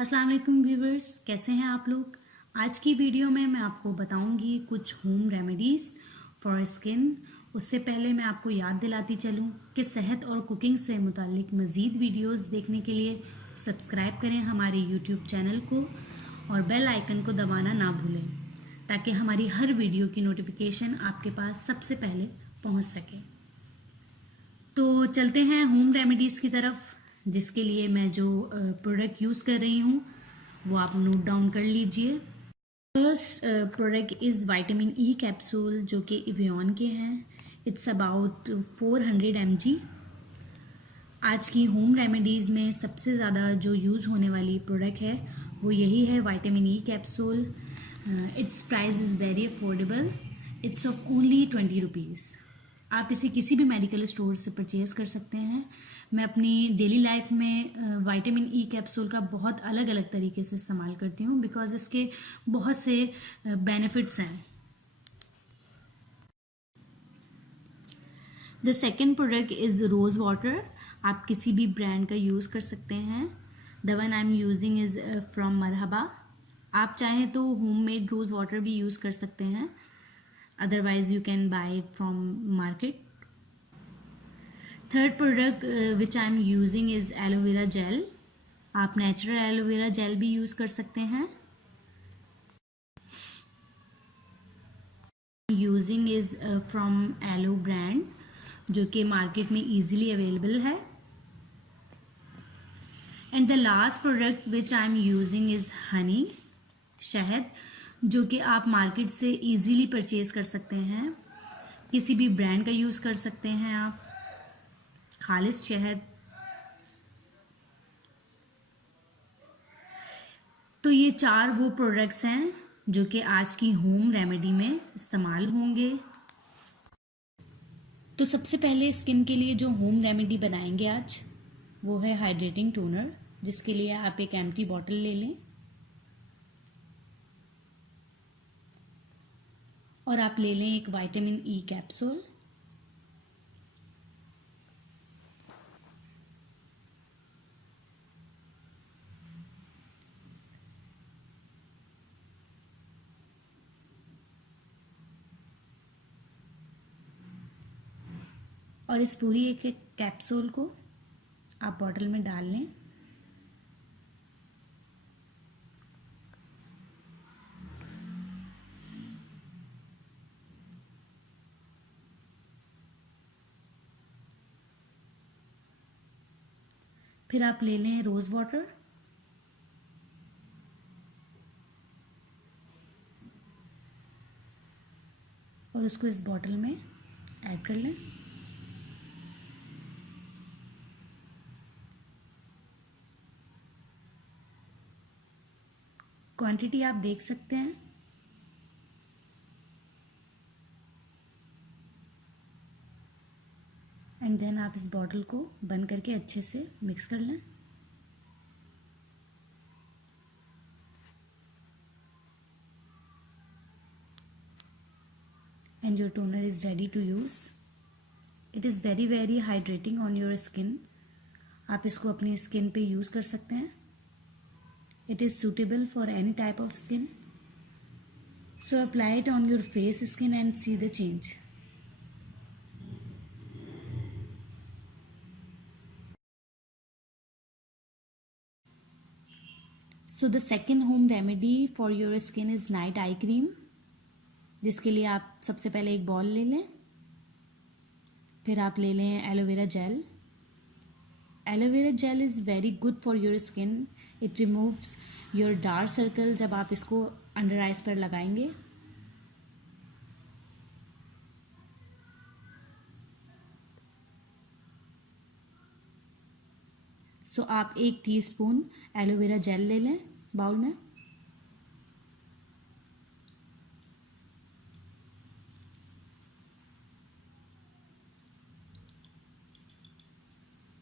अस्सलाम वालेकुम व्यूवर्स, कैसे हैं आप लोग। आज की वीडियो में मैं आपको बताऊंगी कुछ होम रेमेडीज़ फॉर स्किन। उससे पहले मैं आपको याद दिलाती चलूं कि सेहत और कुकिंग से मुतालिक मज़ीद वीडियोस देखने के लिए सब्सक्राइब करें हमारे यूट्यूब चैनल को और बेल आइकन को दबाना ना भूलें ताकि हमारी हर वीडियो की नोटिफिकेशन आपके पास सबसे पहले पहुंच सके। तो चलते हैं होम रेमेडीज़ की तरफ, जिसके लिए मैं जो प्रोडक्ट यूज़ कर रही हूँ वो आप नोट डाउन कर लीजिए। First product is vitamin E capsule जो कि इवियन के हैं। It's about 400 mg। आज की होम रेमेडीज़ में सबसे ज़्यादा जो यूज़ होने वाली प्रोडक्ट है वो यही है, vitamin E capsule. It's price is very affordable. It's of only 20 rupees. आप इसे किसी भी मेडिकल स्टोर से परचेज़ कर सकते हैं। मैं अपनी डेली लाइफ में विटामिन ई कैप्सूल का बहुत अलग अलग तरीके से इस्तेमाल करती हूँ बिकॉज इसके बहुत से बेनिफिट्स हैं। The second product is rose water. आप किसी भी ब्रांड का यूज़ कर सकते हैं। The one I am using is from मरहबा। आप चाहें तो होममेड रोज़ वाटर भी यूज़ कर सकते हैं, otherwise you can buy it from market. Third product which I am using is aloe vera gel. आप नेचुरल एलोवेरा जेल भी यूज़ कर सकते हैं। Using is from aloe brand जो कि मार्केट में ईजिली अवेलेबल है। And the last product which I am using is Honey, शहद, जो कि आप मार्केट से ईजिली परचेज कर सकते हैं। किसी भी ब्रांड का यूज़ कर सकते हैं आप, खालिस शहद। तो ये चार वो प्रोडक्ट्स हैं जो कि आज की होम रेमेडी में इस्तेमाल होंगे। तो सबसे पहले स्किन के लिए जो होम रेमेडी बनाएंगे आज वो है हाइड्रेटिंग टोनर, जिसके लिए आप एक एम्प्टी बॉटल ले लें और आप ले लें एक विटामिन ई कैप्सूल। और इस पूरी एक एक कैप्सूल को आप बॉटल में डाल लें। फिर आप ले लें रोज़ वाटर और उसको इस बॉटल में ऐड कर लें। क्वांटिटी आप देख सकते हैं। एंड देन आप इस बॉटल को बंद करके अच्छे से मिक्स कर लें। And your toner is ready to use. It is very very hydrating on your skin. आप इसको अपनी स्किन पे यूज़ कर सकते हैं। It is suitable for any type of skin. So apply it on your face, skin and see the change. So the second home remedy for your skin is night eye cream, जिसके लिए आप सबसे पहले एक ball ले लें। फिर आप ले लें aloe vera gel. Aloe vera gel is very good for your skin. It removes your dark circle जब आप इसको अंडर आइज पर लगाएंगे। सो आप 1 टीस्पून एलोवेरा जेल ले लें बाउल में।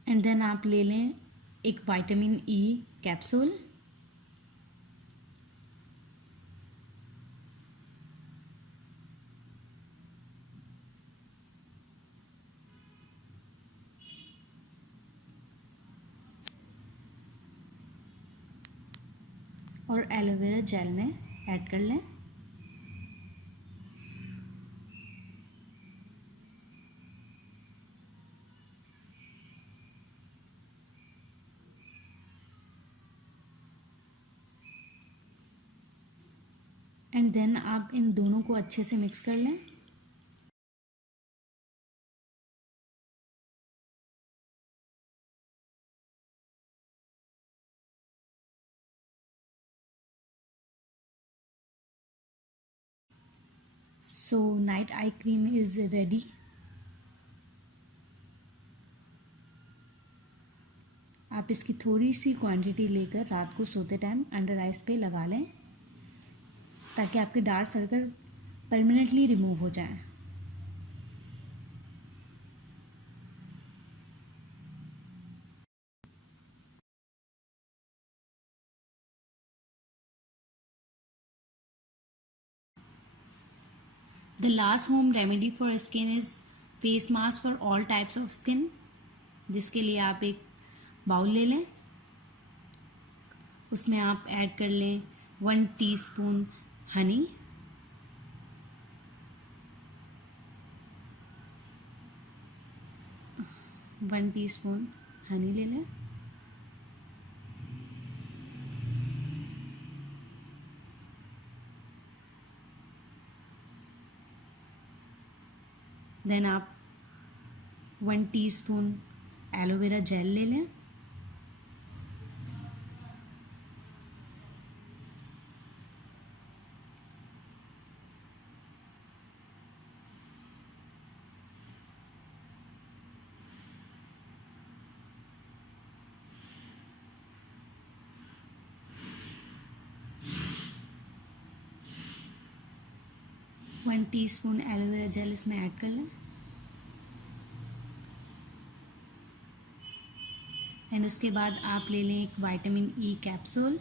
एंड देन आप ले लें एक विटामिन ई कैप्सूल। और एलोवेरा जेल में ऐड कर लें। एंड देन आप इन दोनों को अच्छे से मिक्स कर लें। So night eye cream is ready. आप इसकी थोड़ी सी क्वांटिटी लेकर रात को सोते टाइम अंडर आइज पे लगा लें ताकि आपके डार्क सर्कल परमानेंटली रिमूव हो जाए। The last home remedy for skin is face mask for all types of skin, जिसके लिए आप एक बाउल ले लें। उसमें आप ऐड कर लें 1 टीस्पून हनी, 1 टीस्पून हनी ले लें। देन आप 1 टीस्पून एलोवेरा जेल ले लें। वन टीस्पून एलोवेरा जेल इसमें ऐड कर लें। एंड उसके बाद आप ले लें एक vitamin E capsule.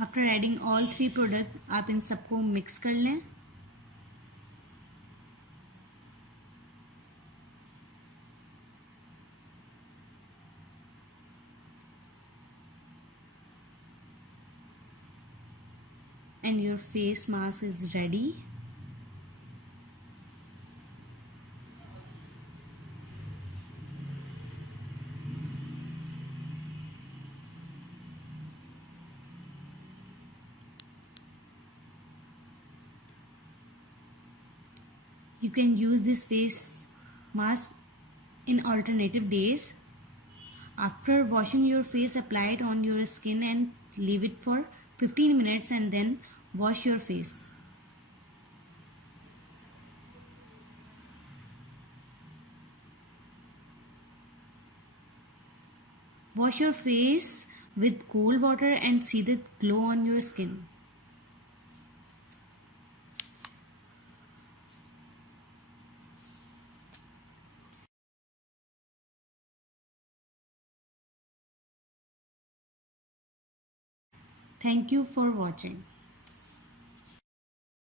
After adding all 3 product आप इन सबको मिक्स कर लें। And your face mask is ready. You can use this face mask in alternative days. After washing your face, apply it on your skin and leave it for 15 minutes and then wash your face. Wash your face with cold water and see the glow on your skin. Thank you for watching.